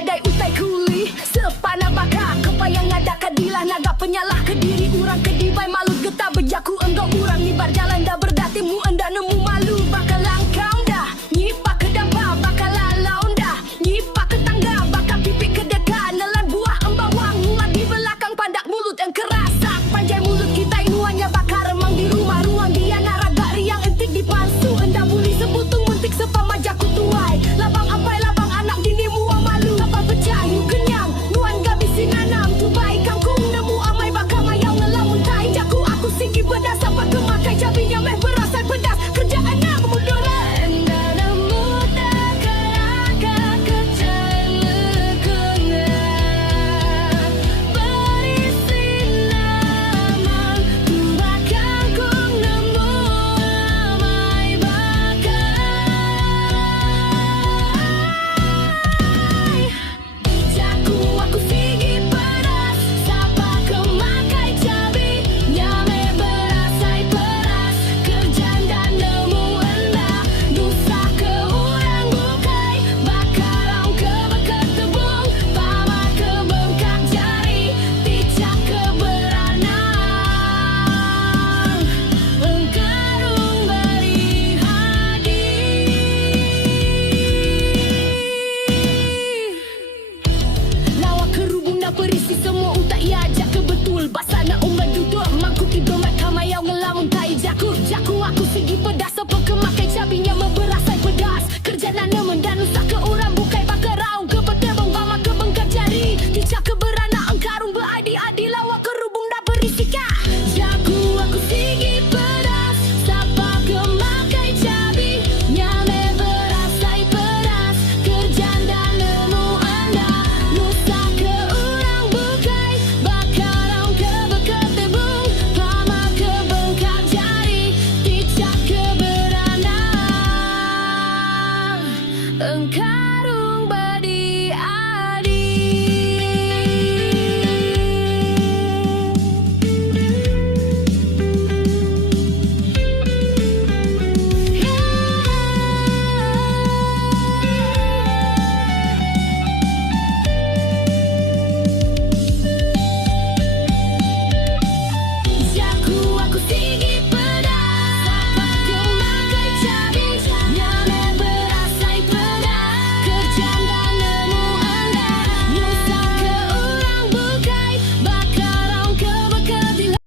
nyadai utai kuli sepana baka kepayang ada kadilah naga penyalah kediri urang kedibai malu getah bejaku enggak urang ni berjalan dah berdati mu enda nemu malu bakal langkau dah nyipak ke dampa bakal lalau dah nyipak ke tangga bakal pipik ke dekat nelan buah embawang muat di belakang pandak mulut yang kerasak panjai mulut kita inuannya bakar remang di rumah ruang dia naraga riang entik di palsu enda buli sebutung muntik sepama jaku tuai labang ampai labang anak dini mua malu kapal pecah yu kenyang nuan gabisi nanam tu baik kangkung nemu amai bakal mayau ngelamun tai jaku aku singgi pedas apa kemakai cabinya meh berasal pedas kerjaan nak mudoran enda nemu tak keraka kecil lekungan berisi naman tu bakangkung nemu amai bakal jaku aku singgi pedas siapa kemakai cabi nyame berasai pedas kerjaan dan nemu enda dusa ke urang bukai bakarau ke bekat tebung pama ke bengkak jari ticak ke beranang engkarung beri hadi lawa kerubung dah berisi semua utak ia ajak ke betul basana umar duduk mangkuk di domat kamayau ngelamun tai jaku aku segi pedas apa kemakai cabinya memberasai pedas kerja nanaman dan usah ke orang bukai bakar raung ke bedebong bama ke bengkak jari ticak ke beranak engkarung beradi-adi lawa kerubung dah berisi kah